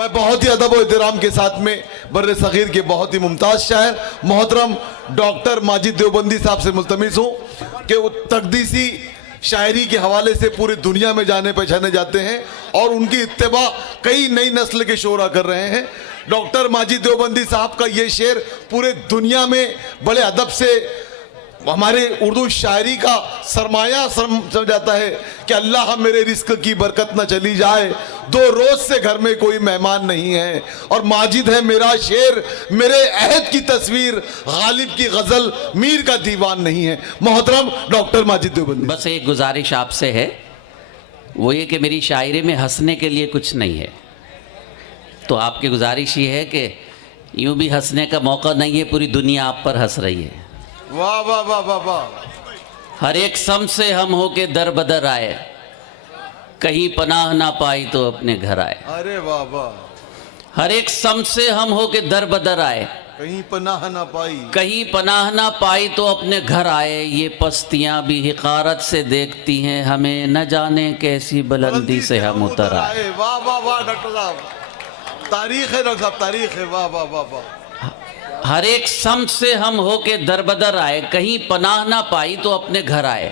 میں بہت ہی ادب و احترام کے ساتھ میں بر صغیر کے بہت ہی ممتاز شاعر محترم ڈاکٹر ماجد دیوبندی صاحب سے ملتمس ہوں کہ وہ تقدیسی شاعری کے حوالے سے پورے دنیا میں جانے پہچانے جاتے ہیں اور ان کی اتباع کئی نئی نسل کے شعراء کر رہے ہیں۔ ڈاکٹر ماجد دیوبندی صاحب کا یہ شعر پورے دنیا میں بڑے ادب سے ہمارے اردو شاعری کا سرمایہ سمجھ جاتا ہے کہ اللہ میرے رزق کی برکت نہ چلی جائے، 2 روز سے گھر میں کوئی مہمان نہیں ہے، اور ماجد ہے میرا شعر، میرے عہد کی تصویر، غالب کی غزل، میر کا دیوان نہیں ہے۔ محترم ڈاکٹر ماجد دیوبندی۔ بس ایک گزارش آپ سے ہے، وہ یہ کہ میری شاعری میں ہنسنے کے لیے کچھ نہیں ہے، تو آپ کی گزارش یہ ہے کہ یوں بھی ہنسنے کا موقع نہیں ہے، پوری دنیا آپ پر ہنس رہی ہے۔ واہ واہ واہ واہ واہ۔ ہر ایک سم سے ہم ہو کے در بدر آئے، کہیں پناہ نہ پائی تو اپنے گھر آئے۔ ارے واہ واہ۔ ہر ایک سم سے ہم ہو کے در بدر آئے، کہیں پناہ نہ پائی، کہیں پناہ نہ پائی تو اپنے گھر آئے۔ یہ پستیاں بھی حقارت سے دیکھتی ہیں ہمیں، نہ جانے کیسی بلندی سے ہم اتر آئے۔ واہ واہ واہ ڈاکٹر صاحب، تاریخ ہے ڈاکٹر صاحب، تاریخ ہے۔ واہ واہ واہ واہ۔ ہر ایک سم سے ہم ہو کے در بدر آئے، کہیں پناہ نہ پائی تو اپنے گھر آئے۔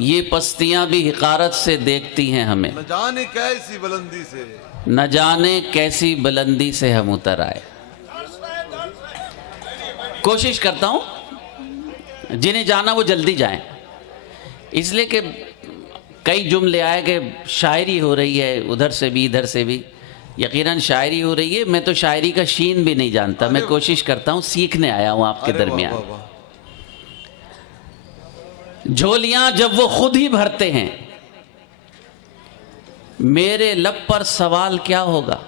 یہ پستیاں بھی حقارت سے دیکھتی ہیں ہمیں، نہ جانے کیسی بلندی سے، نہ جانے کیسی بلندی سے ہم اتر آئے۔ کوشش کرتا ہوں جنہیں جانا وہ جلدی جائیں، اس لیے کہ کئی جملے آئے کہ شاعری ہو رہی ہے ادھر سے بھی ادھر سے بھی۔ یقیناً شاعری ہو رہی ہے، میں تو شاعری کا شین بھی نہیں جانتا، میں کوشش کرتا ہوں، سیکھنے آیا ہوں آپ کے درمیان۔ جھولیاں جب وہ خود ہی بھرتے ہیں، میرے لب پر سوال کیا ہوگا؟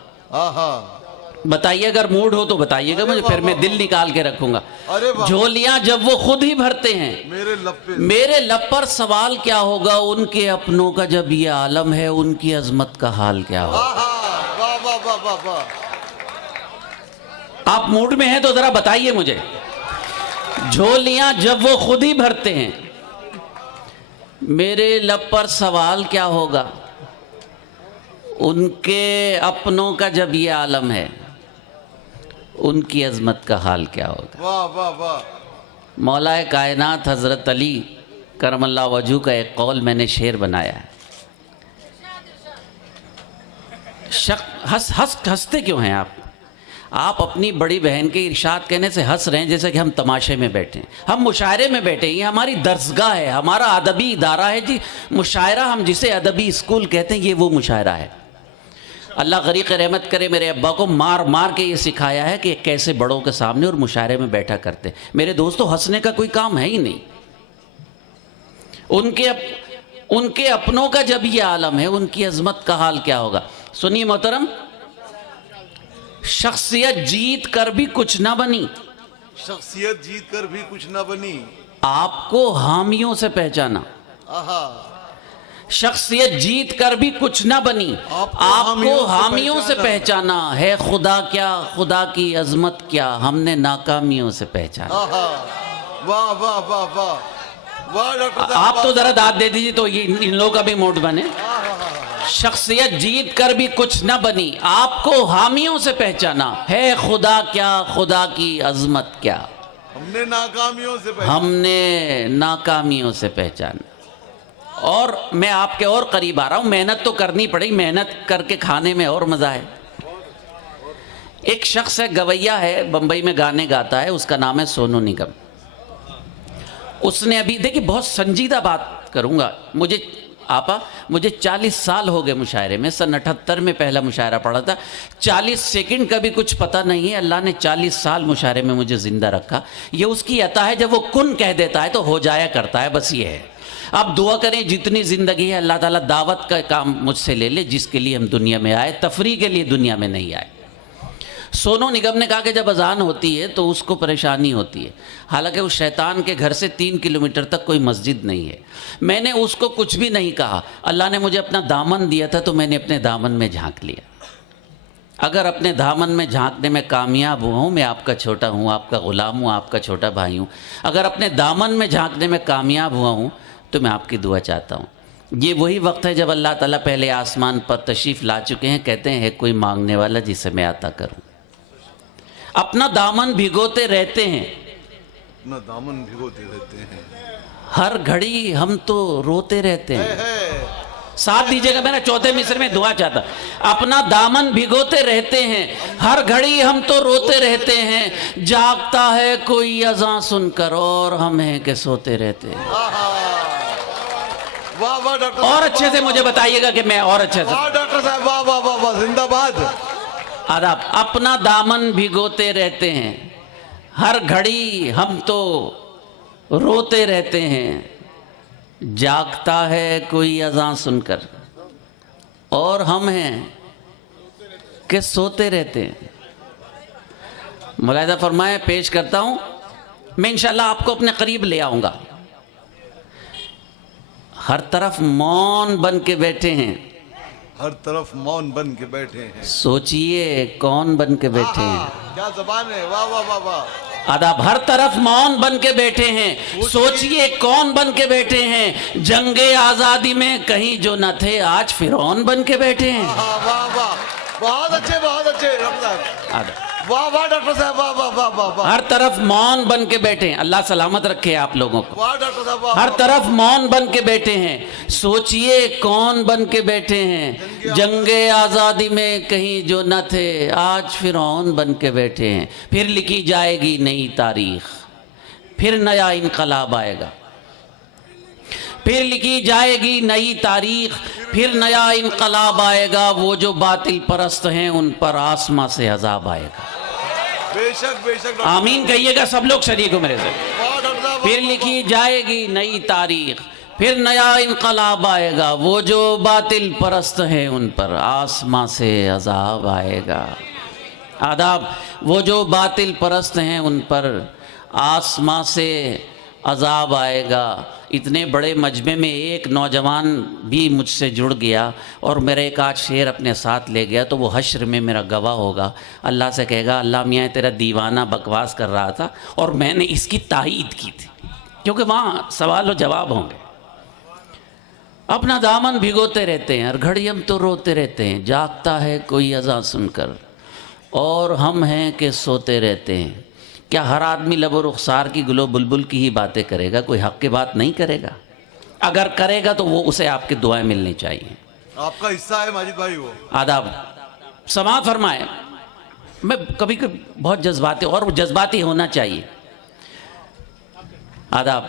بتائیے، اگر موڈ ہو تو بتائیے گا مجھے، پھر میں دل نکال کے رکھوں گا۔ جھولیاں جب وہ خود ہی بھرتے ہیں، میرے لب پر سوال کیا ہوگا؟ ان کے اپنوں کا جب یہ عالم ہے، ان کی عظمت کا حال کیا ہوگا؟ آپ موڈ میں ہیں تو ذرا بتائیے مجھے۔ جھولیاں جب وہ خود ہی بھرتے ہیں، میرے لب پر سوال کیا ہوگا؟ ان کے اپنوں کا جب یہ عالم ہے، ان کی عظمت کا حال کیا ہوگا؟ واہ واہ واہ۔ مولا کائنات حضرت علی کرم اللہ وجہہ کا ایک قول میں نے شعر بنایا ہے۔ ہنستے کیوں ہیں آپ اپنی بڑی بہن کے ارشاد کہنے سے ہنس رہے ہیں جیسے کہ ہم تماشے میں بیٹھے ہیں، ہم مشاعرے میں بیٹھے ہیں، یہ ہماری درسگاہ ہے، ہمارا ادبی ادارہ ہے جی۔ مشاعرہ ہم جسے ادبی اسکول کہتے ہیں، یہ وہ مشاعرہ ہے۔ اللہ غریق رحمت کرے، میرے ابا کو مار مار کے یہ سکھایا ہے کہ کیسے بڑوں کے سامنے اور مشاعرے میں بیٹھا کرتے ہیں۔ میرے دوستو، ہنسنے کا کوئی کام ہے ہی نہیں۔ ان کے اپنوں کا جب یہ عالم ہے، ان کی عظمت کا حال کیا ہوگا؟ سنیے محترم، شخصیت جیت کر بھی کچھ نہ بنی، شخصیت جیت کر بھی کچھ نہ بنی، آپ کو حامیوں سے پہچانا۔ شخصیت جیت کر بھی کچھ نہ بنی، آپ کو حامیوں سے پہچانا ہے۔ خدا کیا، خدا کی عظمت کیا، ہم نے ناکامیوں سے پہچانا۔ واہ واہ واہ واہ۔ آپ تو ذرا داد دے دیجیے تو ان لوگوں کا بھی موڈ بنے۔ شخصیت جیت کر بھی کچھ نہ بنی، آپ کو حامیوں سے پہچانا ہے۔ خدا کیا، خدا کی عظمت کیا، ہم نے ناکامیوں سے پہچانا۔ ہم نے ناکامیوں سے پہچانا۔ اور میں آپ کے اور قریب آ رہا ہوں، محنت تو کرنی پڑی، محنت کر کے کھانے میں اور مزہ ہے۔ ایک شخص ہے، گویا ہے، بمبئی میں گانے گاتا ہے، اس کا نام ہے سونو نگم۔ اس نے ابھی، دیکھیں بہت سنجیدہ بات کروں گا، مجھے 40 سال ہو گئے مشاعرے میں، سن 78 میں پہلا مشاعرہ پڑھا تھا، 40 سیکنڈ کا بھی کچھ پتہ نہیں ہے، اللہ نے 40 سال مشاعرے میں مجھے زندہ رکھا۔ یہ اس کی عطا ہے، جب وہ کن کہہ دیتا ہے تو ہو جایا کرتا ہے، بس یہ ہے۔ اب دعا کریں جتنی زندگی ہے اللہ تعالیٰ دعوت کا کام مجھ سے لے لے، جس کے لیے ہم دنیا میں آئے، تفریح کے لیے دنیا میں نہیں آئے۔ سونو نگم نے کہا کہ جب اذان ہوتی ہے تو اس کو پریشانی ہوتی ہے، حالانکہ اس شیطان کے گھر سے 3 کلومیٹر تک کوئی مسجد نہیں ہے۔ میں نے اس کو کچھ بھی نہیں کہا، اللہ نے مجھے اپنا دامن دیا تھا تو میں نے اپنے دامن میں جھانک لیا۔ اگر اپنے دامن میں جھانکنے میں کامیاب ہوں، میں آپ کا چھوٹا ہوں، آپ کا غلام ہوں، آپ کا چھوٹا بھائی ہوں، اگر اپنے دامن میں جھانکنے میں کامیاب ہوا ہوں تو میں آپ کی دعا چاہتا ہوں یہ وہی وقت ہے جب اللہ تعالیٰ پہلے آسمان پر تشریف لا چکے ہیں، کہتے ہیں ہے کوئی مانگنے والا جسے میں عطا کروں. اپنا دامن بھگوتے رہتے ہیں، اپنا دامن بھگوتے رہتے ہیں، ہر گھڑی ہم تو روتے رہتے ہیں. ساتھ دیجئے گا، میں نے چوتھے مصرے میں دعا چاہتا. اپنا دامن بھگوتے رہتے ہیں، ہر گھڑی ہم تو روتے رہتے ہیں، جاگتا ہے کوئی اذاں سن کر اور ہم ہیں کہ سوتے رہتے ہیں. واہ واہ ڈاکٹر اور اچھے سے مجھے بتائیے گا کہ میں اور اچھے سے. واہ ڈاکٹر صاحب، واہ واہ واہ واہ، زندہ باد. آداب. اپنا دامن بھگوتے رہتے ہیں، ہر گھڑی ہم تو روتے رہتے ہیں، جاگتا ہے کوئی اذاں سن کر اور ہم ہیں کہ سوتے رہتے ہیں. ملاحظہ فرمائے، پیش کرتا ہوں، میں انشاءاللہ آپ کو اپنے قریب لے آؤں گا. ہر طرف مون بن کے بیٹھے ہیں، ہر طرف مون بن کے بیٹھے ہیں. سوچئے کون بن کے بیٹھے ہیں. کیا زبان ہے، واہ واہ واہ واہ. آداب. ہر طرف مون بن کے بیٹھے ہیں، سوچئے کون بن کے بیٹھے ہیں. جنگ آزادی میں کہیں جو نہ تھے آج فرعون بن کے بیٹھے ہیں. واہ واہ، بہت اچھے بہت اچھے ڈاکٹر صاحب. آداب. واہ واہ ڈاکٹر صاحب، واہ واہ واہ واہ واہ. ہر طرف مون بن کے بیٹھے ہیں. اللہ سلامت رکھے آپ لوگوں کو. واہ ڈاکٹر صاحب، واہ. ہر طرف مون بن کے بیٹھے ہیں، سوچئے کون بن کے بیٹھے ہیں. جنگ آزادی میں کہیں جو نہ تھے آج فرعون بن کے بیٹھے ہیں. پھر لکھی جائے گی نئی تاریخ، پھر نیا انقلاب آئے گا. پھر لکھی جائے گی نئی تاریخ، پھر نیا انقلاب آئے گا. وہ جو باطل پرست ہیں ان پر آسماں سے عذاب آئے گا. بے شک بے شک. آمین کہیے گا سب لوگ شریک ہو میرے سے. واہ ڈاکٹر صاحب. پھر لکھی جائے گی نئی تاریخ، پھر نیا انقلاب آئے گا. وہ جو باطل پرست ہیں ان پر آسماں سے عذاب آئے گا. آداب. وہ جو باطل پرست ہیں ان پر آسماں سے عذاب آئے گا. اتنے بڑے مجمع میں ایک نوجوان بھی مجھ سے جڑ گیا اور میرا ایک آدھ شعر اپنے ساتھ لے گیا تو وہ حشر میں میرا گواہ ہوگا. اللہ سے کہے گا اللہ میاں تیرا دیوانہ بکواس کر رہا تھا اور میں نے اس کی تائید کی تھی، کیونکہ وہاں سوال و جواب ہوں گے. اپنا دامن بھگوتے رہتے ہیں، ہر گھڑی ہم تو روتے رہتے ہیں، جاگتا ہے کوئی اذاں سن کر اور ہم ہیں کہ سوتے رہتے ہیں. کیا ہر آدمی لب و رخسار کی گل و بلبل کی ہی باتیں کرے گا؟ کوئی حق کی بات نہیں کرے گا. اگر کرے گا تو وہ اسے آپ کی دعائیں ملنی چاہیے. آپ کا حصہ ہے ماجد بھائی وہ. آداب. سماعت فرمائے. میں کبھی کبھی بہت جذباتی اور جذباتی ہونا چاہیے. آداب.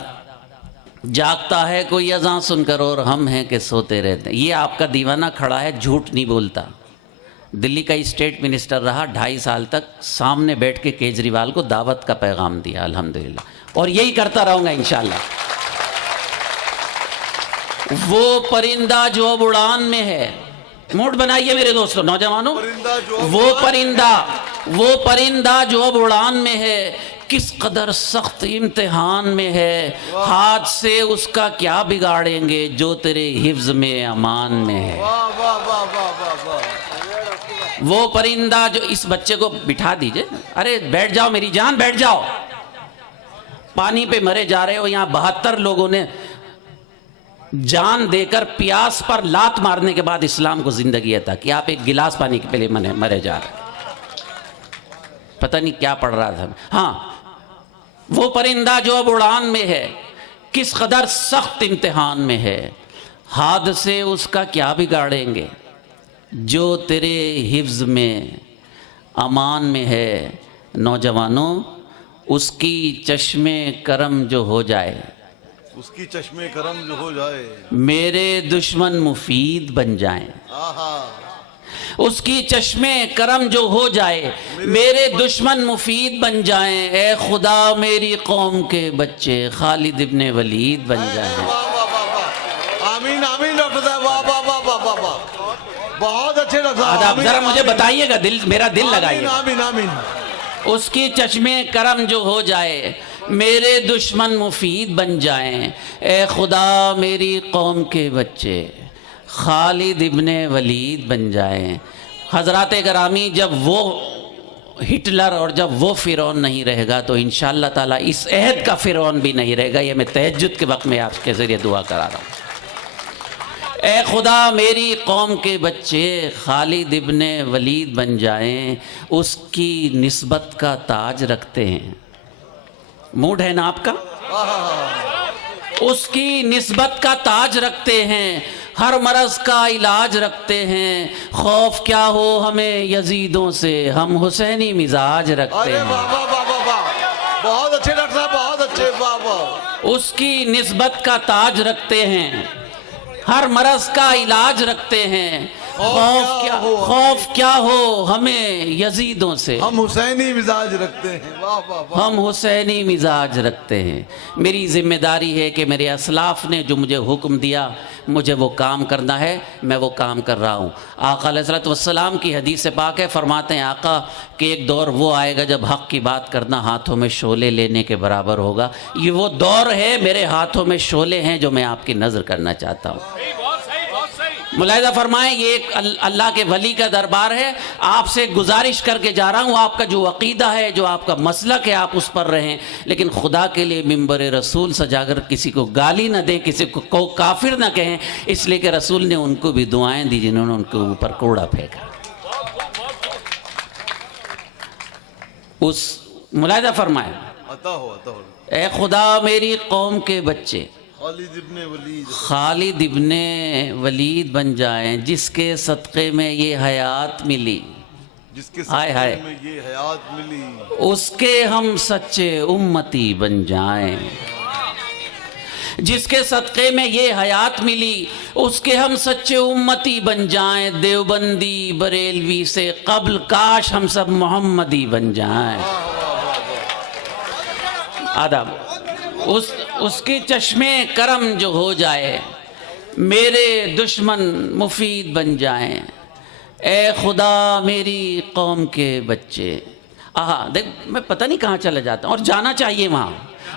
جاگتا ہے کوئی اذاں سن کر اور ہم ہیں کہ سوتے رہتے ہیں. یہ آپ کا دیوانہ کھڑا ہے، جھوٹ نہیں بولتا. دلی کا اسٹیٹ منسٹر رہا 2.5 سال تک، سامنے بیٹھ کے کیجریوال کو دعوت کا پیغام دیا الحمدللہ، اور یہی کرتا رہوں گا انشاءاللہ. وہ پرندہ جو اب اڑان میں ہے، موڈ بنائیے میرے دوستوں نوجوانوں. وہ پرندہ جو اب اڑان میں ہے کس قدر سخت امتحان میں ہے. ہاتھ سے اس کا کیا بگاڑیں گے جو تیرے حفظ میں امان میں ہے. واہ واہ واہ واہ واہ واہ. وہ پرندہ جو، اس بچے کو بٹھا دیجئے، ارے بیٹھ جاؤ میری جان، بیٹھ جاؤ. پانی پہ مرے جا رہے ہو. یہاں 72 لوگوں نے جان دے کر پیاس پر لات مارنے کے بعد اسلام کو زندگی عطا کی. آپ ایک گلاس پانی کے پہلے مرے جا رہے. پتہ نہیں کیا پڑھ رہا تھا. ہاں، وہ پرندہ جو اب اڑان میں ہے کس قدر سخت امتحان میں ہے. ہاتھ سے اس کا کیا بگاڑیں گے جو تیرے حفظ میں امان میں ہے. نوجوانوں، اس کی چشم کرم جو ہو جائے، اس کی چشم کرم جو ہو جائے، میرے دشمن مفید بن جائیں. اس کی چشم کرم جو ہو جائے، میرے دشمن مفید بن جائیں. اے خدا میری قوم کے بچے خالد ابن ولید بن جائیں. آمین آمین ڈاکٹر صاحب. واہ واہ واہ واہ واہ واہ. بہت اچھے ڈاکٹر صاحب. آپ ذرا مجھے بتائیے گا، میرا دل لگائیے. آمین آمین. اس کی چشم کرم جو ہو جائے، میرے دشمن مفید بن جائیں. اے خدا میری قوم کے بچے خالد ابن ولید بن جائیں. حضرات گرامی، جب وہ ہٹلر اور جب وہ فرعون نہیں رہے گا تو انشاءاللہ تعالیٰ اس عہد کا فرعون بھی نہیں رہے گا. یہ میں تہجد کے وقت میں آپ کے ذریعے دعا کرا رہا ہوں. اے خدا میری قوم کے بچے خالد ابن ولید بن جائیں، اس کی نسبت کا تاج رکھتے ہیں۔ موڈ ہے نا آپ کا؟ اس کی نسبت کا تاج رکھتے ہیں، ہر مرض کا علاج رکھتے ہیں، خوف کیا ہو ہمیں یزیدوں سے، ہم حسینی مزاج رکھتے ارے ہیں۔ واہ واہ واہ واہ واہ، بہت اچھے ڈاکٹر صاحب، بہت اچھے، واہ واہ۔ اس کی نسبت کا تاج رکھتے ہیں، ہر مرض کا علاج رکھتے ہیں، خوف کیا ہو ہمیں یزیدوں سے، ہم حسینی مزاج رکھتے ہیں، واہ واہ واہ۔ ہم حسینی مزاج رکھتے ہیں۔ میری ذمہ داری ہے کہ میرے اسلاف نے جو مجھے حکم دیا مجھے وہ کام کرنا ہے، میں وہ کام کر رہا ہوں۔ آقا علیہ الصلوۃ والسلام کی حدیث پاک ہے، فرماتے ہیں آقا کہ ایک دور وہ آئے گا جب حق کی بات کرنا ہاتھوں میں شعلے لینے کے برابر ہوگا۔ یہ وہ دور ہے، میرے ہاتھوں میں شعلے ہیں جو میں آپ کی نظر کرنا چاہتا ہوں۔ ملاحظہ فرمائیں، یہ ایک اللہ کے ولی کا دربار ہے۔ آپ سے گزارش کر کے جا رہا ہوں، آپ کا جو عقیدہ ہے، جو آپ کا مسلک ہے، آپ اس پر رہیں، لیکن خدا کے لیے ممبر رسول سجا کر کسی کو گالی نہ دیں، کسی کو کافر نہ کہیں، اس لیے کہ رسول نے ان کو بھی دعائیں دی جنہوں نے ان کے اوپر کوڑا پھینکا۔ ملاحظہ فرمائیں، عطا ہو عطا ہو۔ اے خدا میری قوم کے بچے خالد ابن ولید بن جائیں، جس کے صدقے میں یہ حیات ملی، جس کے ہائے ہائے، میں یہ حیات ملی، اس کے ہم سچے امتی بن جائیں۔ جس کے صدقے میں یہ حیات ملی، اس کے ہم سچے امتی بن جائیں۔ دیوبندی بریلوی سے قبل کاش ہم سب محمدی بن جائیں۔ آداب اس کی چشمے کرم جو ہو جائے، میرے دشمن مفید بن جائیں۔ اے خدا میری قوم کے بچے، دیکھ میں پتہ نہیں کہاں چلا جاتا ہوں، اور جانا چاہیے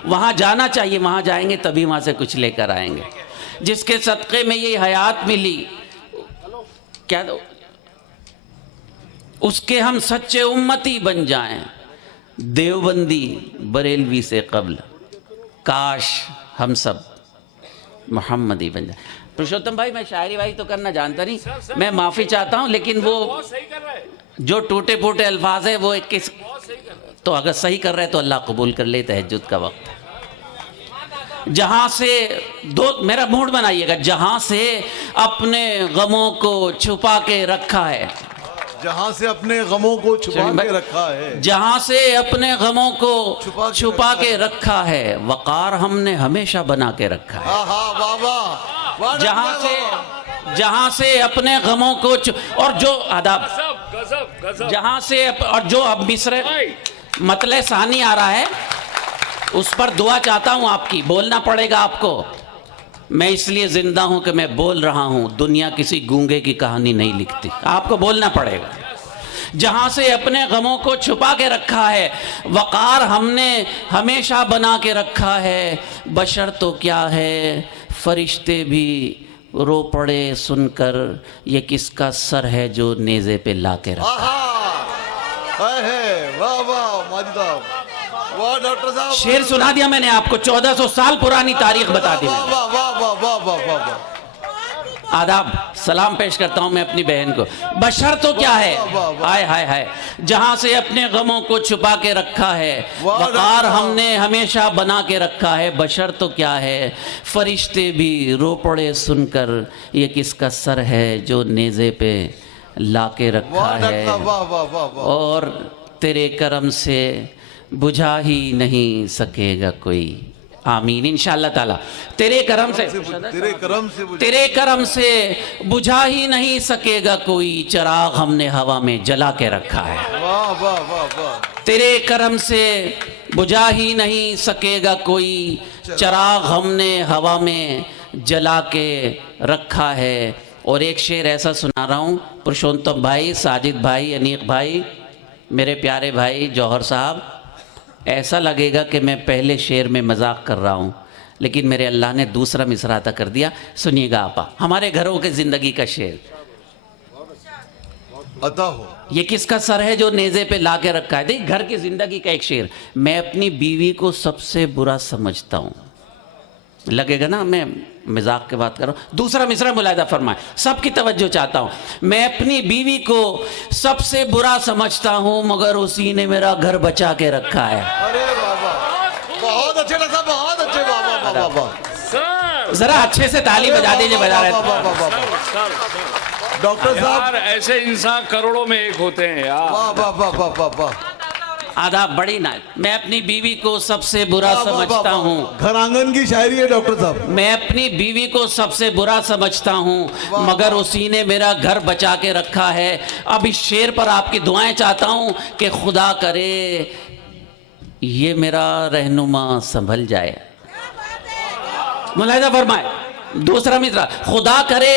وہاں جانا چاہیے، وہاں جائیں گے تبھی وہاں سے کچھ لے کر آئیں گے۔ جس کے صدقے میں یہ حیات ملی، کیا اس کے ہم سچے امتی بن جائیں۔ دیوبندی بریلوی سے قبل کاش ہم سب محمدی بن جائیں۔ پرشوتم بھائی میں شاعری وائی تو کرنا جانتا نہیں، میں معافی چاہتا ہوں، لیکن وہ جو ٹوٹے پھوٹے الفاظ ہیں وہ کس تو اگر صحیح کر رہے تو اللہ قبول کر لے۔ تہجد کا وقت ہے، جہاں سے میرا موڈ بنائیے گا، جہاں سے اپنے غموں کو چھپا کے رکھا ہے، جہاں سے اپنے غموں کو چھپا کے رکھا ہے، جہاں سے اپنے غموں کو چھپا کے رکھا ہے، وقار ہم نے ہمیشہ بنا کے رکھا ہے۔ واہ واہ، جہاں سے اپنے غموں کو اور جو آداب، جہاں سے اور جو اب مصر مطلع ثانی آ رہا ہے اس پر دعا چاہتا ہوں آپ کی، بولنا پڑے گا آپ کو۔ میں اس لیے زندہ ہوں کہ میں بول رہا ہوں، دنیا کسی گونگے کی کہانی نہیں لکھتی، آپ کو بولنا پڑے گا۔ جہاں سے اپنے غموں کو چھپا کے رکھا ہے، وقار ہم نے ہمیشہ بنا کے رکھا ہے، بشر تو کیا ہے فرشتے بھی رو پڑے سن کر، یہ کس کا سر ہے جو نیزے پہ لا کے رکھا۔ واہ واہ ماجد صاحب، واہ ڈاکٹر صاحب، شعر سنا دیا میں نے آپ کو، 1400 سال پرانی تاریخ بتا دی میں نے۔ واہ واہ واہ واہ واہ واہ۔ آداب، سلام پیش کرتا ہوں میں اپنی بہن کو۔ بشر تو کیا ہے، ہائے ہائے ہائے، جہاں سے اپنے غموں کو چھپا کے رکھا ہے، وقار ہم نے ہمیشہ بنا کے رکھا ہے، بشر تو کیا ہے فرشتے بھی رو پڑے سن کر، یہ کس کا سر ہے جو نیزے پہ لا کے رکھا ہے، اور تیرے کرم سے بجھا ہی نہیں سکے گا کوئی۔ آمین انشاءاللہ تعالی۔ تیرے کرم سے بجھا ہی نہیں سکے گا کوئی، چراغ ہم نے ہوا میں جلا کے رکھا ہے۔ تیرے کرم سے بجھا ہی نہیں سکے گا کوئی، چراغ ہم نے ہوا میں جلا کے رکھا ہے۔ اور ایک شعر ایسا سنا رہا ہوں، پرشونتم بھائی، ساجد بھائی، انیق بھائی، میرے پیارے بھائی جوہر صاحب، ایسا لگے گا کہ میں پہلے شعر میں مذاق کر رہا ہوں، لیکن میرے اللہ نے دوسرا مصرع عطا کر دیا۔ سنیے گا آپا، ہمارے گھروں کے زندگی کا شعر۔ عطا ہو۔ یہ کس کا سر ہے جو نیزے پہ لا کے رکھا ہے؟ دیکھ گھر کی زندگی کا ایک شعر۔ میں اپنی بیوی کو سب سے برا سمجھتا ہوں، لگے گا نا میں مذاق کے بات کر رہا ہوں. دوسرا مصرع ملاحظہ فرمائیں, سب کی توجہ چاہتا ہوں. میں اپنی بیوی کو سب سے برا سمجھتا ہوں مگر اسی نے میرا گھر بچا کے رکھا ہے. ارے بابا بہت اچھے ڈاکٹر صاحب, بہت اچھے. بابا بابا ذرا اچھے سے تالی بجا دیجیے. بجا رہے ڈاکٹر صاحب, یار ایسے انسان کروڑوں میں ایک ہوتے ہیں یار. واہ واہ واہ واہ واہ واہ. آداب بڑی نہ. میں اپنی بیوی کو سب سے برا سمجھتا ہوں. گھر آنگن کی شاعری ہے ڈاکٹر صاحب. میں اپنی بیوی کو سب سے برا سمجھتا ہوں مگر اسی نے میرا گھر بچا کے رکھا ہے. اب اس شعر پر آپ کی دعائیں چاہتا ہوں کہ خدا کرے یہ میرا رہنما سنبھل جائے. ملاحظہ فرمائے. دوسرا مصرع, خدا کرے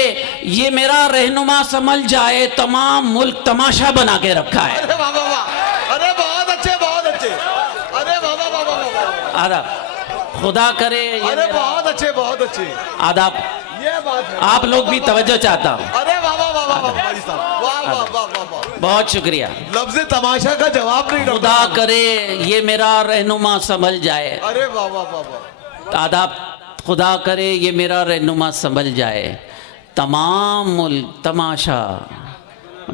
یہ میرا رہنما سنبھل جائے, تمام ملک تماشا بنا کے رکھا ہے. ارے واہ واہ واہ, ارے بہت اچھے, بہت اچھے. ارے واہ واہ واہ واہ واہ. آداب. خدا کرے ارے بہت اچھے, بہت اچھے. آداب. یہ بات ہے. آپ لوگ بھی توجہ چاہتا ہوں. ارے واہ واہ واہ واہ واہ بھائی صاحب, واہ واہ واہ واہ واہ. بہت شکریہ. لفظ تماشا کا جواب نہیں ڈاکٹر خدا صاحب. کرے یہ میرا رہنما سنبھل جائے. ارے واہ واہ واہ واہ. آداب. خدا کرے یہ میرا رہنما سنبھل جائے, تمام ملک تماشا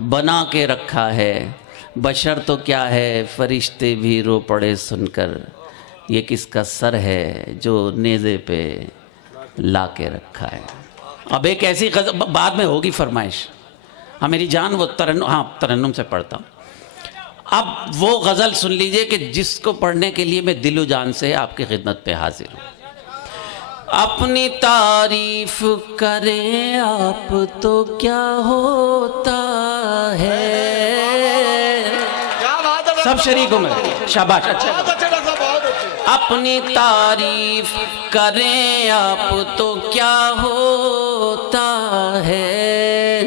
بنا کے رکھا ہے. بشر تو کیا ہے فرشتے بھی رو پڑے سن کر, یہ کس کا سر ہے جو نیزے پہ لا کے رکھا ہے. اب ایک ایسی غزل بعد میں ہوگی فرمائش. ہاں میری جان وہ ترنم سے پڑھتا ہوں. اب وہ غزل سن لیجئے کہ جس کو پڑھنے کے لیے میں دل و جان سے آپ کی خدمت پہ حاضر ہوں. اپنی تعریف کریں آپ تو کیا ہوتا ہے. سب شریکوں میں شاباش. اچھا. بہت اچھے ڈاکٹر صاحب, بہت اچھے. اپنی تعریف کریں آپ تو کیا ہوتا ہے.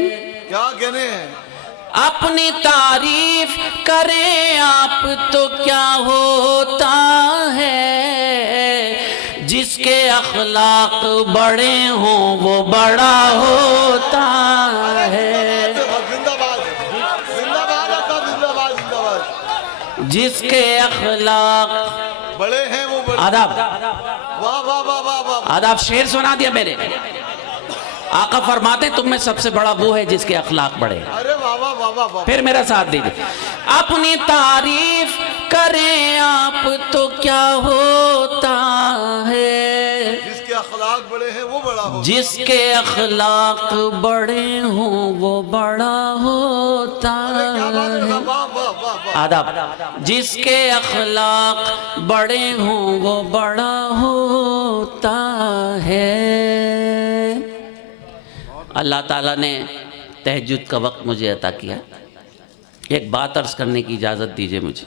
کیا کہنے ہیں. اپنی تعریف کریں آپ تو کیا ہوتا ہے. جس کے اخلاق بڑے ہوں وہ بڑا ہوتا ہے. زندہ باد, زندہ باد ڈاکٹر, زندہ باد, زندہ باد. جس کے اخلاق بڑے ہیں وہ بڑے. آداب. واہ واہ واہ واہ واہ. آداب. شعر سنا دیا میں نے. آقا فرماتے ہیں تم میں سب سے بڑا وہ ہے جس کے اخلاق بڑے. ارے واہ واہ واہ واہ واہ. پھر میرا ساتھ دیجیے. اپنی تعریف کریں آپ تو کیا ہوتا ہے. جس کے اخلاق بڑے ہیں وہ بڑا ہو. جس کے اخلاق بڑے ہوں وہ بڑا ہوتا کیا بات ہے. ہے. واہ واہ واہ واہ. آداب. جس کے اخلاق بڑے ہوں وہ بڑا ہوتا ہے. اللہ تعالیٰ نے تہجد کا وقت مجھے عطا کیا. ایک بات عرض کرنے کی اجازت دیجیے مجھے.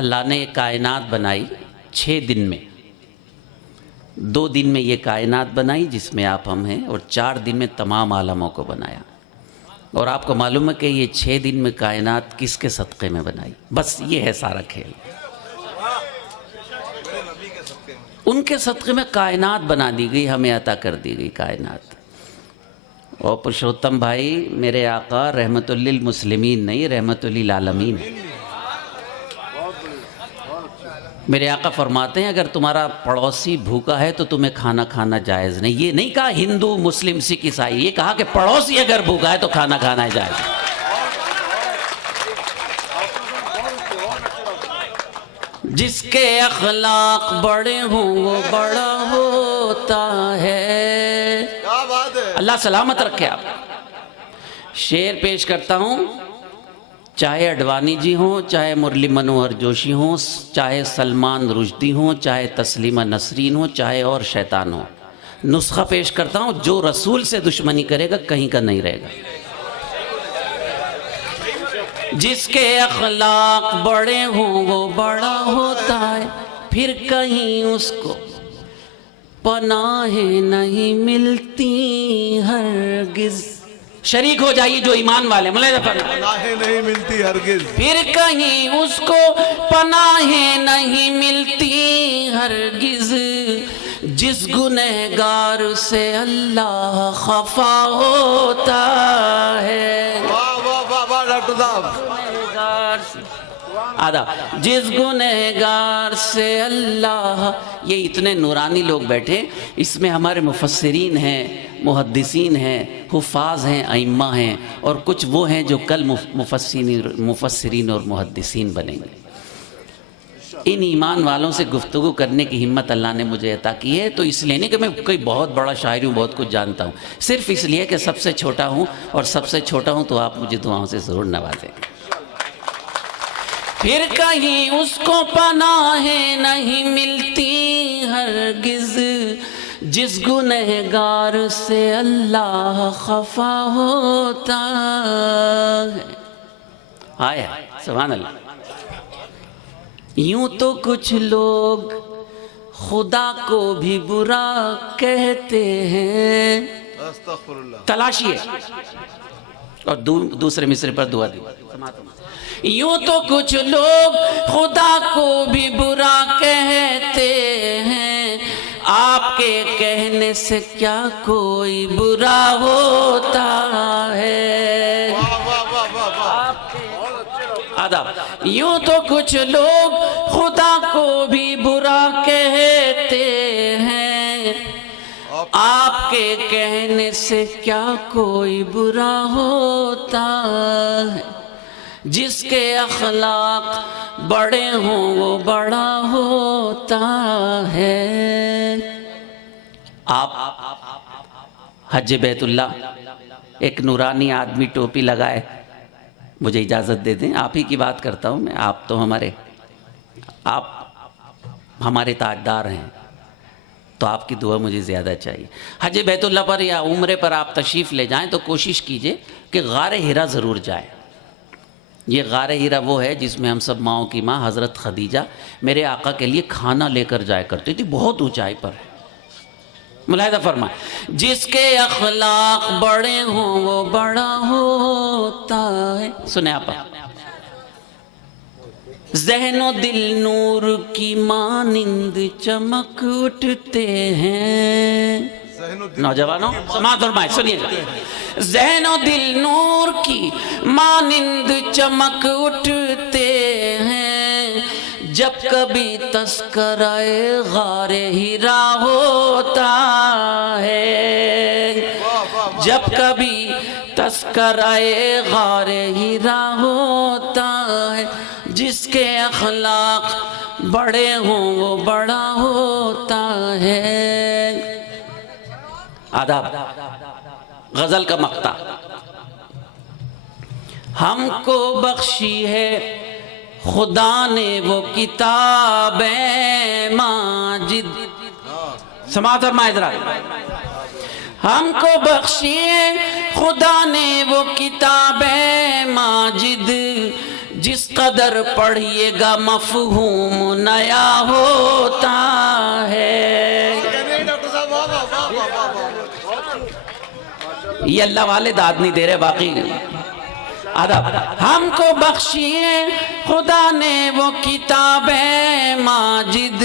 اللہ نے کائنات بنائی 6 دن میں. 2 دن میں یہ کائنات بنائی جس میں آپ ہم ہیں, اور 4 دن میں تمام عالموں کو بنایا. اور آپ کو معلوم ہے کہ یہ 6 دن میں کائنات کس کے صدقے میں بنائی. بس یہ ہے سارا کھیل. ان کے صدقے میں کائنات بنا دی گئی, ہمیں عطا کر دی گئی کائنات. اور پرشوتم بھائی میرے آقا رحمت للمسلمین نہیں, رحمت للعالمین. میرے آقا فرماتے ہیں اگر تمہارا پڑوسی بھوکا ہے تو تمہیں کھانا کھانا جائز نہیں. یہ نہیں کہا ہندو مسلم سکھ عیسائی, یہ کہا کہ پڑوسی اگر بھوکا ہے تو کھانا کھانا جائز. جس کے اخلاق بڑے ہوں وہ بڑا ہوتا ہے. کیا بات ہے. اللہ سلامت رکھے. آپ شعر پیش کرتا ہوں. چاہے اڈوانی جی ہوں, چاہے مرلی منوہر جوشی ہوں, چاہے سلمان رشدی ہوں, چاہے تسلیمہ نسرین ہوں, چاہے اور شیطان ہوں. نسخہ پیش کرتا ہوں, جو رسول سے دشمنی کرے گا کہیں کا نہیں رہے گا. جس کے اخلاق بڑے ہوں وہ بڑا ہوتا ہے. پھر کہیں اس کو پناہیں نہیں ملتی ہرگز. شریک ہو جائیے جو ایمان والے. پناہیں نہیں ملتی ہرگز. پھر کہیں اس کو پناہیں نہیں ملتی ہرگز. جس گنہگار سے اللہ خفا ہوتا ہے. واہ واہ واہ واہ ڈاکٹر صاحب. گنہگار سے آداب. جس گنہگار سے اللہ، یہ اتنے نورانی لوگ بیٹھے، اس میں ہمارے مفسرین ہیں، محدثین ہیں، حفاظ ہیں، ائمہ ہیں، اور کچھ وہ ہیں جو کل مفسرین اور محدثین بنیں گے. ان ایمان والوں سے گفتگو کرنے کی ہمت اللہ نے مجھے عطا کی ہے. تو اس لیے نہیں کہ میں کوئی بہت بڑا شاعر ہوں، بہت کچھ جانتا ہوں، صرف اس لیے کہ سب سے چھوٹا ہوں، اور سب سے چھوٹا ہوں تو آپ مجھے دعاؤں سے ضرور نوازیں. پھر کہیں اس کو پناہیں نہیں ملتی ہرگز، جس گنہگار سے اللہ خفا ہوتا ہے. آیا سبحان اللہ. یوں تو کچھ لوگ خدا کو بھی برا کہتے ہیں. تلاشیے اور دوسرے مصرے پر دعا دی. یوں تو کچھ لوگ خدا کو بھی برا کہتے ہیں، آپ کے کہنے سے کیا کوئی برا ہوتا ہے. آداب. یوں تو کچھ لوگ خدا کو بھی برا کہتے ہیں، آپ کے کہنے سے کیا کوئی برا ہوتا ہے. جس کے اخلاق بڑے ہوں وہ بڑا ہوتا ہے. آپ حج بیت اللہ، ایک نورانی آدمی ٹوپی لگائے، مجھے اجازت دے دیں، آپ ہی کی بات کرتا ہوں میں. آپ تو ہمارے تاجدار ہیں، تو آپ کی دعا مجھے زیادہ چاہیے. حج بیت اللہ پر یا عمرے پر آپ تشریف لے جائیں تو کوشش کیجئے کہ غار ہرا ضرور جائیں. یہ غار ہرا وہ ہے جس میں ہم سب ماؤں کی ماں حضرت خدیجہ میرے آقا کے لیے کھانا لے کر جایا کرتی تھی. بہت اونچائی پر ہے. ملاحظہ فرمائیں. جس کے اخلاق بڑے ہوں وہ بڑا ہوتا ہے. سنیں آپ. ذہن و دل نور کی مانند چمک اٹھتے ہیں. نوجوانوں سماعت فرمائیں، سنیے گا. ذہن و دل نور کی مانند چمک اٹھتے ہیں، جب کبھی تذکرہ غار ہرا ہوتا ہے. جب کبھی تذکرہ غار ہرا ہوتا ہے، جس کے اخلاق بڑے ہوں وہ بڑا ہوتا ہے. آداب. غزل کا مقطع. ہم کو بخشی ہے خدا نے وہ کتاب ماجد. سماعت فرمائے ذرا. ہم کو بخشی ہے خدا نے وہ کتاب ماجد، جس قدر پڑھیے گا مفہوم نیا ہوتا ہے. یہ اللہ والے داد نہیں دے رہے باقی. آداب. ہم کو بخشیے خدا نے وہ کتاب ماجد،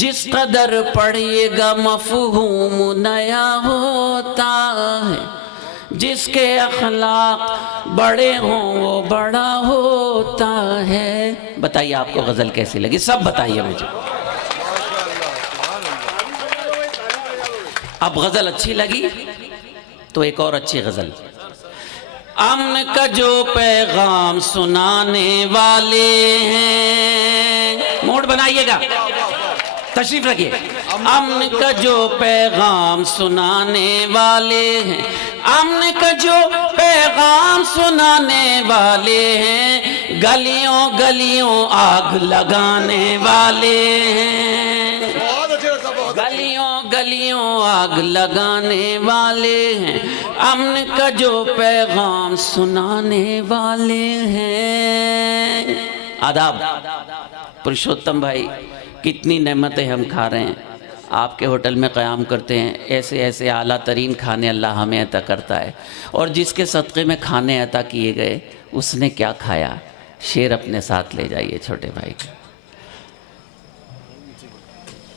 جس قدر پڑھیے گا مفہوم نیا ہوتا ہے. جس کے اخلاق بڑے ہوں وہ بڑا ہوتا ہے. بتائیے آپ کو غزل کیسی لگی؟ سب بتائیے مجھے. اب غزل اچھی لگی تو ایک اور اچھی غزل. امن کا جو پیغام سنانے والے ہیں، موڈ بنائیے گا، تشریف رکھیے. امن کا جو پیغام سنانے والے ہیں، امن کا جو پیغام سنانے والے ہیں، گلیوں گلیوں آگ لگانے والے ہیں. گلیوں گلیوں آگ لگانے والے ہیں، امن کا جو پیغام سنانے والے ہیں. آداب. پرشوتم بھائی، کتنی نعمتیں ہم کھا رہے ہیں. آپ کے ہوٹل میں قیام کرتے ہیں، ایسے ایسے اعلیٰ ترین کھانے اللہ ہمیں عطا کرتا ہے. اور جس کے صدقے میں کھانے عطا کیے گئے اس نے کیا کھایا؟ شیر اپنے ساتھ لے جائیے چھوٹے بھائی.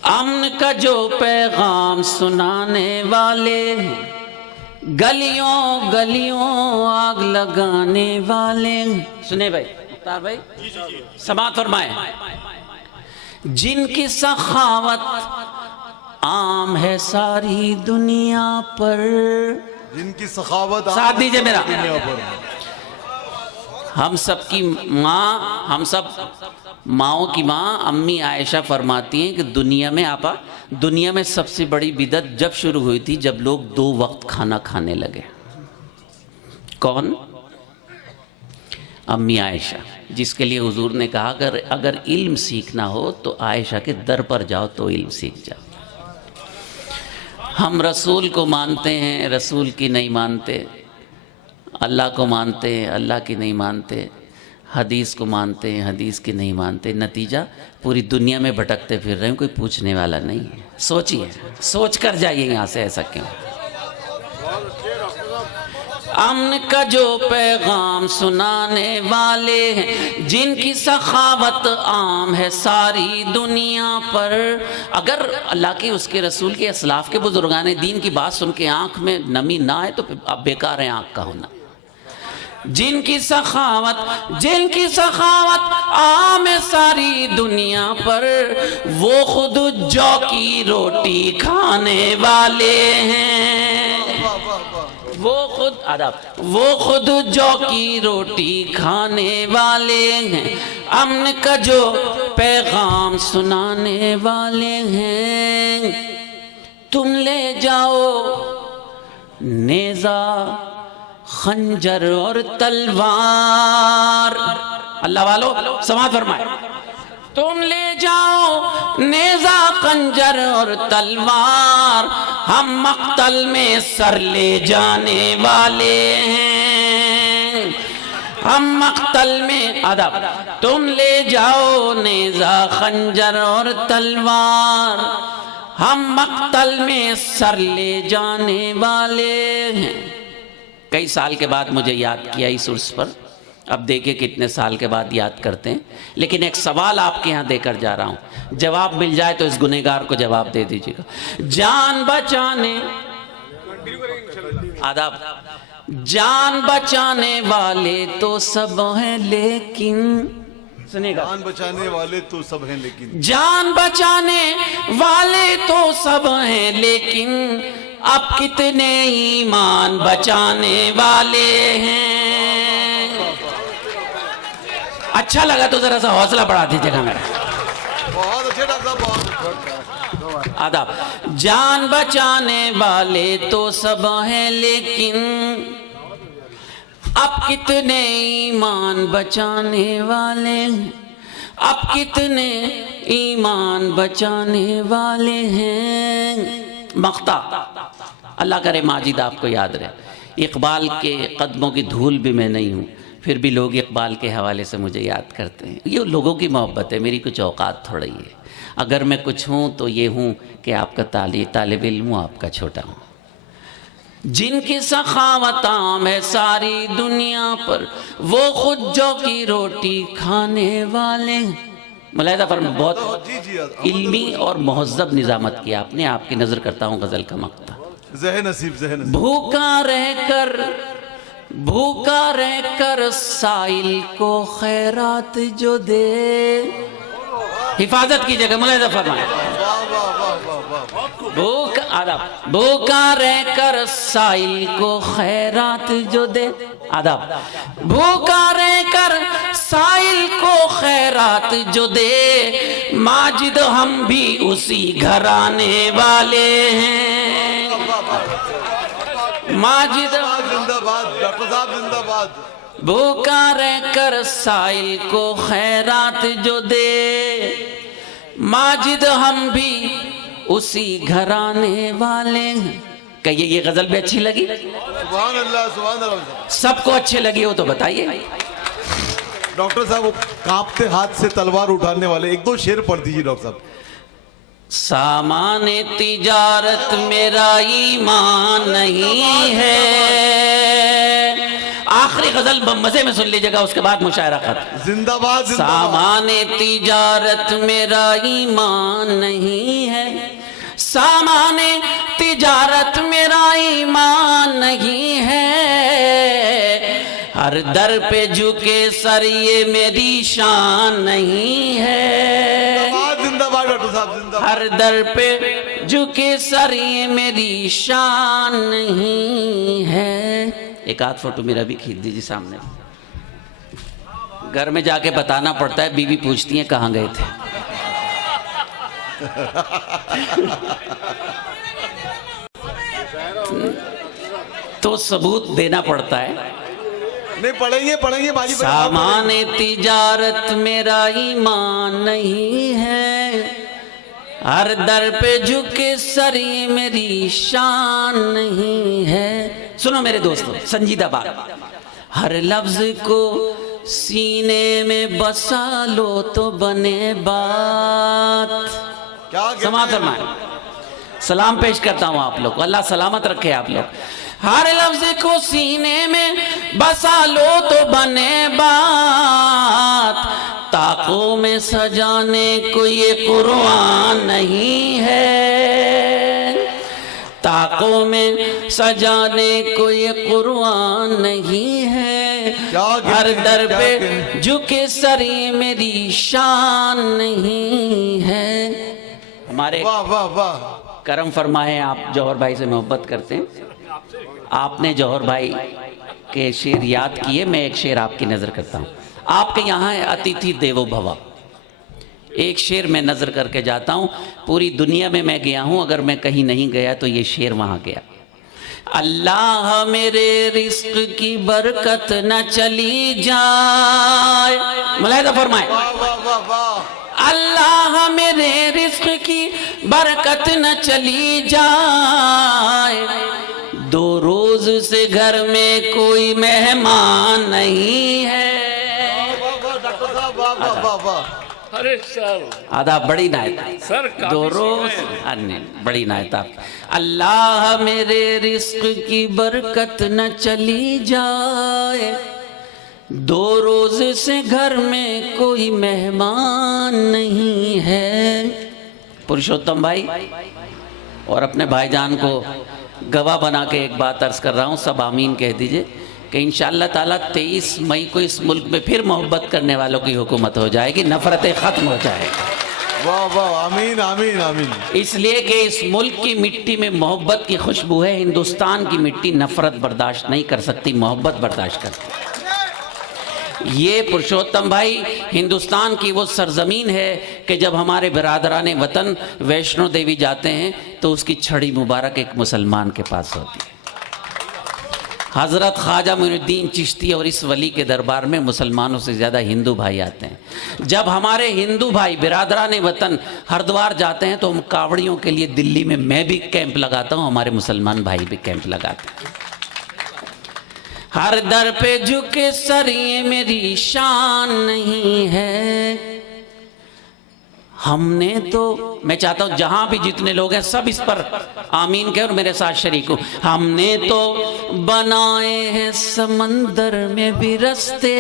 امن کا جو پیغام سنانے والے ہیں، گلیوں گلیوں آگ لگانے والے ہیں. سنیں بھائی. مختار بھائی سماعت فرمائیں. جن کی سخاوت عام ہے ساری دنیا پر. جن کی سخاوت ساتھ دیجئے میرا. دنیا پر. ہم سب کی ماں، ہم سب ماؤں کی ماں امی عائشہ فرماتی ہیں کہ دنیا میں سب سے بڑی بدعت جب شروع ہوئی تھی جب لوگ 2 وقت کھانا کھانے لگے. کون؟ امی عائشہ، جس کے لیے حضور نے کہا اگر علم سیکھنا ہو تو عائشہ کے در پر جاؤ تو علم سیکھ جاؤ. ہم رسول کو مانتے ہیں، رسول کی نہیں مانتے. اللہ کو مانتے ہیں، اللہ کی نہیں مانتے. حدیث کو مانتے ہیں، حدیث کی نہیں مانتے. نتیجہ پوری دنیا میں بھٹکتے پھر رہے ہیں، کوئی پوچھنے والا نہیں ہے. سوچیے، سوچ کر جائیے یہاں سے. ایسا کیوں؟ امن کا جو پیغام سنانے والے ہیں، جن کی سخاوت عام ہے ساری دنیا پر. اگر اللہ کے اس کے رسول کے اسلاف کے بزرگان دین کی بات سن کے آنکھ میں نمی نہ آئے تو اب بیکار ہے آنکھ کا ہونا. جن کی سخاوت عام ہے ساری دنیا پر، وہ خود جو کی روٹی کھانے والے ہیں. وہ خود جو کی روٹی کھانے والے ہیں، امن کا جو پیغام سنانے والے ہیں. تم لے جاؤ نیزہ، خنجر اور تلوار. اللہ والو سماعت فرمائے. تم لے جاؤ نیزہ، خنجر اور تلوار، ہم مقتل میں سر لے جانے والے ہیں. ہم مقتل میں تم لے جاؤ نیزہ، خنجر اور تلوار، ہم مقتل میں سر لے جانے والے ہیں. کئی سال کے بعد مجھے یاد کیا اس عرس پر. اب دیکھیں کتنے سال کے بعد یاد کرتے ہیں. لیکن ایک سوال آپ کے ہاں دے کر جا رہا ہوں، جواب مل جائے تو اس گنہگار کو جواب دے دیجیے گا. جان بچانے والے تو سب ہیں لیکن جان بچانے والے تو سب ہیں لیکن، جان بچانے والے تو سب ہیں لیکن، اب کتنے ایمان بچانے والے ہیں. اچھا لگا تو ذرا سا حوصلہ بڑھا دیجیے گا میرا. بہت اچھے ڈاکٹر صاحب. آداب. جان بچانے والے تو سب ہیں لیکن، اب کتنے ایمان بچانے والے ہیں. اب کتنے ایمان بچانے والے ہیں. مقطع اللہ کرے ماجد آپ کو یاد رہے. اقبال کے قدموں کی دھول بھی میں نہیں ہوں، پھر بھی لوگ اقبال کے حوالے سے مجھے یاد کرتے ہیں. یہ لوگوں کی محبت ہے، میری کچھ اوقات تھوڑی ہے. اگر میں کچھ ہوں تو یہ ہوں کہ آپ کا طالب علم ہوں، آپ کا چھوٹا ہوں. جن کی سخاوت عام ہے ساری دنیا پر، وہ خود جو کی روٹی کھانے والے. ملاحظہ فرمائیں، بہت علمی اور مہذب نظامت کی آپ نے. آپ کی نظر کرتا ہوں غزل کا مقطع. ذہن نصیب. بھوکا رہ کر سائل کو خیرات جو دے. حفاظت کیجئے گا، ملاحظہ فرمائیں. بھوکا رہ کر سائل کو خیرات جو دے. بھوکا رہ کر سائل کو خیرات جو دے، ماجد ہم بھی اسی گھرانے والے ہیں. ماجد زندہ باد ڈاکٹر صاحب، زندہ باد. بھوکا رہ کر سائل کو خیرات جو دے، ماجد ہم بھی اسی گھرانے والے ہیں. کہیے یہ غزل بھی اچھی لگی؟ سبحان اللہ، سبحان اللہ. سب کو اچھے لگی ہو تو بتائیے. ڈاکٹر صاحب، وہ کانپتے ہاتھ سے تلوار اٹھانے والے 1-2 شعر پڑھ دیجیے ڈاکٹر صاحب. سامان تجارت میرا ایمان نہیں ہے. آخری غزل مزے میں سن لیجیے گا، اس کے بعد مشاعرہ ختم. زندہ باد. سامان تجارت میرا ایمان نہیں ہے. سامان تجارت میرا ایمان نہیں ہے. ہر در پہ جھکے سر یہ میری شان نہیں ہے، زندہ باد ڈاکٹر صاحب زندہ باد. ہر در پہ جھکے سر یہ میری شان نہیں ہے. ایک آدھ فوٹو میرا بھی کھینچ دیجیے سامنے. گھر میں جا کے بتانا پڑتا ہے، بیوی پوچھتی ہیں کہاں گئے تھے. تو ثبوت دینا پڑتا ہے. نہیں پڑھیں گے باجی. سامان تجارت میرا ایمان نہیں ہے، ہر در پہ جھکے سر یہ میری شان نہیں ہے. سنو میرے دوستو، سنجیدہ بات. ہر لفظ کو سینے میں بسا لو تو بنے بات. کیا سماعت فرمائیں. سلام پیش کرتا ہوں آپ لوگ، اللہ سلامت رکھے آپ لوگ. ہر لفظ کو سینے میں بسا لو تو بنے بات، طاقوں میں سجانے کو یہ قرآن نہیں ہے، طاقوں میں سجانے کو یہ قرآن نہیں ہے. ہر در پہ جھکے سر یہ میری شان نہیں ہے. ہمارے واہ واہ واہ. کرم فرمائے، آپ جوہر بھائی سے محبت کرتے ہیں. آپ نے جوہر بھائی کے شعر یاد کیے، میں ایک شعر آپ کی نظر کرتا ہوں. آپ کے یہاں ہے اتیتھی دیوو بھوا. ایک شعر میں نظر کر کے جاتا ہوں. پوری دنیا میں گیا ہوں، اگر میں کہیں نہیں گیا تو یہ شعر وہاں گیا. اللہ میرے رزق کی برکت نہ چلی جائے. ملاحظہ فرمائے. اللہ میرے رزق کی برکت نہ چلی جائے، 2 روز سے گھر میں کوئی مہمان نہیں ہے. ارے سر آداب بڑی نایت سر 2 روز بڑی نایت آپ. اللہ میرے رزق کی برکت نہ چلی جائے، 2 روز سے گھر میں کوئی مہمان نہیں ہے. پرشوتم بھائی اور اپنے بھائی جان کو گواہ بنا کے ایک بات عرض کر رہا ہوں، سب آمین کہہ دیجئے کہ انشاءاللہ تعالیٰ 23 مئی کو اس ملک میں پھر محبت کرنے والوں کی حکومت ہو جائے گی، نفرتیں ختم ہو جائے گی. واہ واہ آمین آمین آمین. اس لیے کہ اس ملک کی مٹی میں محبت کی خوشبو ہے. ہندوستان کی مٹی نفرت برداشت نہیں کر سکتی، محبت برداشت کرتی. یہ پرشوتم بھائی ہندوستان کی وہ سرزمین ہے کہ جب ہمارے برادران وطن ویشنو دیوی جاتے ہیں تو اس کی چھڑی مبارک ایک مسلمان کے پاس ہوتی ہے. حضرت خواجہ معین الدین چشتی اور اس ولی کے دربار میں مسلمانوں سے زیادہ ہندو بھائی آتے ہیں. جب ہمارے ہندو بھائی برادران وطن ہردوار جاتے ہیں تو ہم کاوڑیوں کے لیے دلی میں بھی کیمپ لگاتا ہوں، ہمارے مسلمان بھائی بھی کیمپ لگاتے ہیں. ہر در پہ جھکے سر یہ میری شان نہیں ہے. ہم نے تو، میں چاہتا ہوں جہاں بھی جتنے لوگ ہیں سب اس پر آمین کہیں اور میرے ساتھ شریک ہوں. ہم نے تو بنائے ہیں سمندر میں بھی رستے.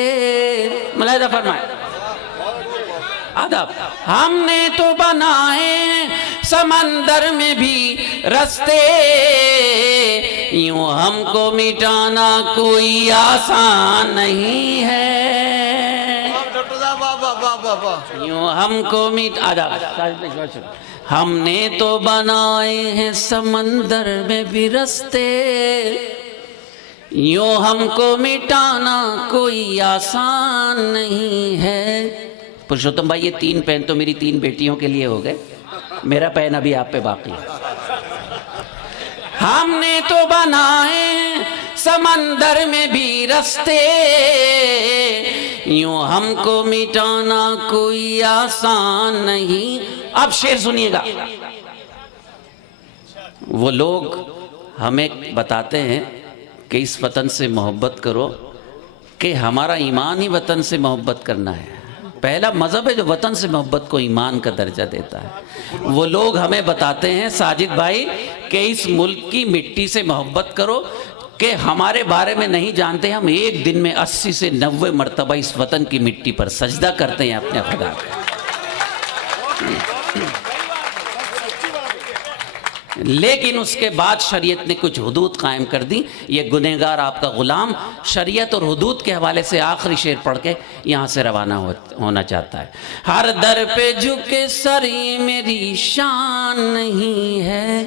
ملاحظہ فرمائے. آداب. ہم نے تو بنائے ہیں سمندر میں بھی رستے، یوں ہم کو مٹانا کوئی آسان نہیں ہے، یوں ہم کو ہم نے تو بنائے ہیں سمندر میں بھی رستے، یوں ہم کو مٹانا کوئی آسان نہیں ہے. پرشوتم بھائی یہ 3 پین تو میری 3 بیٹیوں کے لیے ہو گئے، میرا پین ابھی آپ پہ باقی ہے. ہم نے تو بنائے سمندر میں بھی رستے، یوں ہم کو مٹانا کوئی آسان نہیں. اب شعر سنیے گا. وہ لوگ ہمیں بتاتے ہیں کہ اس وطن سے محبت کرو، کہ ہمارا ایمان ہی وطن سے محبت کرنا ہے. پہلا مذہب ہے جو وطن سے محبت کو ایمان کا درجہ دیتا ہے. وہ لوگ ہمیں بتاتے ہیں ساجد بھائی کہ اس ملک کی مٹی سے محبت کرو، کہ ہمارے بارے میں نہیں جانتے ہم ایک دن میں 80 سے 90 مرتبہ اس وطن کی مٹی پر سجدہ کرتے ہیں اپنے خدا کا. لیکن اس کے بعد شریعت نے کچھ حدود قائم کر دی. یہ گنہگار آپ کا غلام شریعت اور حدود کے حوالے سے آخری شعر پڑھ کے یہاں سے روانہ ہونا چاہتا ہے. ہر در پہ جھکے سر یہ میری شان نہیں ہے،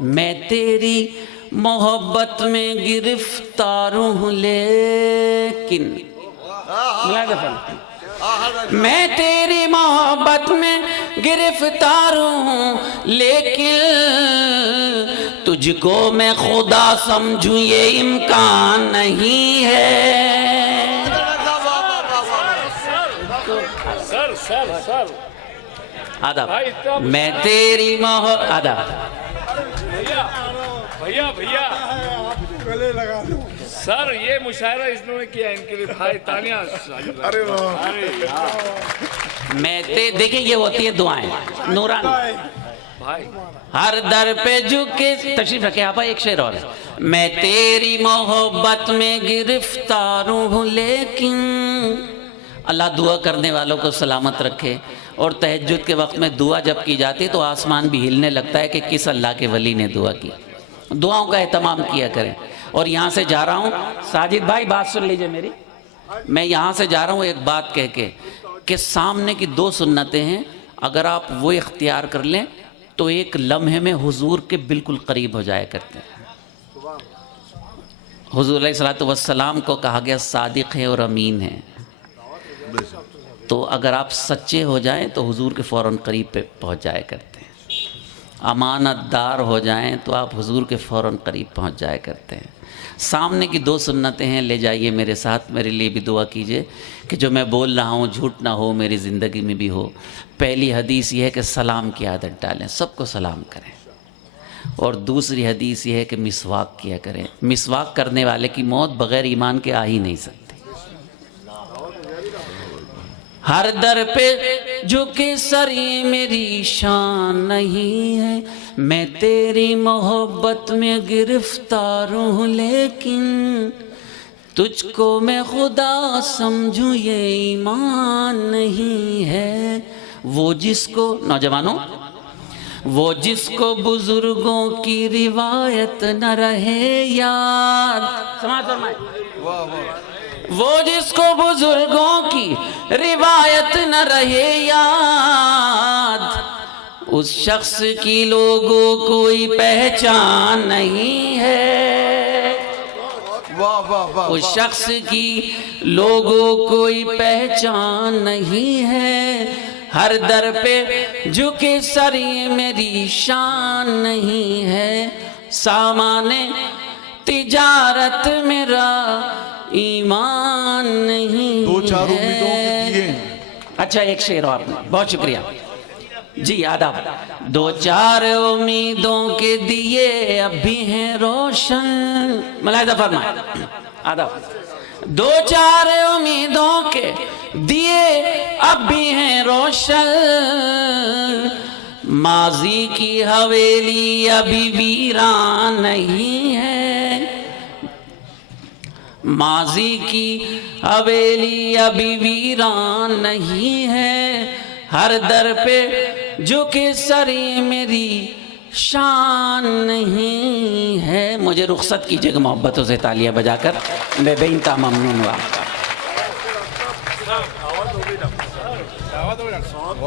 میں تیری محبت میں گرفتار ہوں لیکن میں تیری محبت میں گرفتار ہوں لیکن تجھ کو میں خدا سمجھوں یہ امکان نہیں ہے. سر سر سر آداب. میں تیری محبت آداب. بھیا بھیا سر یہ مشاعرہ اس نے کیا ان کے لیے بھائی تانیہ. میں دیکھیں یہ ہوتی ہے دعائیں نورانی. ہر در پہ جھکے تشریف رکھے آپ ایک شعر اور ہے. میں تیری محبت میں گرفتار ہوں لیکن اللہ دعا کرنے والوں کو سلامت رکھے. اور تہجد کے وقت میں دعا جب کی جاتی ہے تو آسمان بھی ہلنے لگتا ہے کہ کس اللہ کے ولی نے دعا کی. دعاؤں کا اہتمام کیا کریں. اور یہاں سے جا رہا ہوں ساجد بھائی بات سن لیجئے میری. میں یہاں سے جا رہا ہوں ایک بات کہہ کے کہ سامنے کی 2 سنتیں ہیں، اگر آپ وہ اختیار کر لیں تو ایک لمحے میں حضور کے بالکل قریب ہو جایا کرتے ہیں. حضور علیہ السلام کو کہا گیا صادق ہے اور امین ہے، تو اگر آپ سچے ہو جائیں تو حضور کے فوراً قریب پہ پہنچ جایا کرتے ہیں. امانت دار ہو جائیں تو آپ حضور کے فوراً قریب پہنچ جایا کرتے ہیں. سامنے کی 2 سنتیں ہیں، لے جائیے میرے ساتھ. میرے لیے بھی دعا کیجئے کہ جو میں بول رہا ہوں جھوٹ نہ ہو، میری زندگی میں بھی ہو. پہلی حدیث یہ ہے کہ سلام کی عادت ڈالیں، سب کو سلام کریں. اور دوسری حدیث یہ ہے کہ مسواک کیا کریں. مسواک کرنے والے کی موت بغیر ایمان کے آ ہی نہیں سکتی. ہر در پہ جھکے سر یہ میری شان نہیں ہے، میں تیری محبت میں گرفتار ہوں لیکن تجھ کو میں خدا سمجھوں یہ ایمان نہیں ہے. وہ جس کو نوجوانوں وہ جس کو بزرگوں کی روایت نہ رہے یاد. سماعت فرمائیں. وہ جس کو بزرگوں کی روایت نہ رہے یاد، اس شخص کی لوگوں کوئی پہچان نہیں ہے. اس شخص کی لوگوں کوئی پہچان نہیں ہے. ہر در پہ جھکے سر یہ میری شان نہیں ہے. سامان تجارت میرا ایمان نہیں 2-4 امیدوں کے دیے. اچھا ایک شعر اور بہت شکریہ جی. آداب. 2-4 امیدوں کے دیے اب بھی ہیں روشن. ملاحظہ فرمائیں. آداب. 2-4 امیدوں کے دیے اب بھی ہیں روشن، ماضی کی حویلی ابھی ویران نہیں ہے. ماضی کی حویلی ابھی ویران نہیں ہے. ہر در پہ جھکے سر میری شان نہیں ہے. مجھے رخصت کیجئے گا محبتوں سے تالیاں بجا کر. میں بے انتہا ممنون ہوا.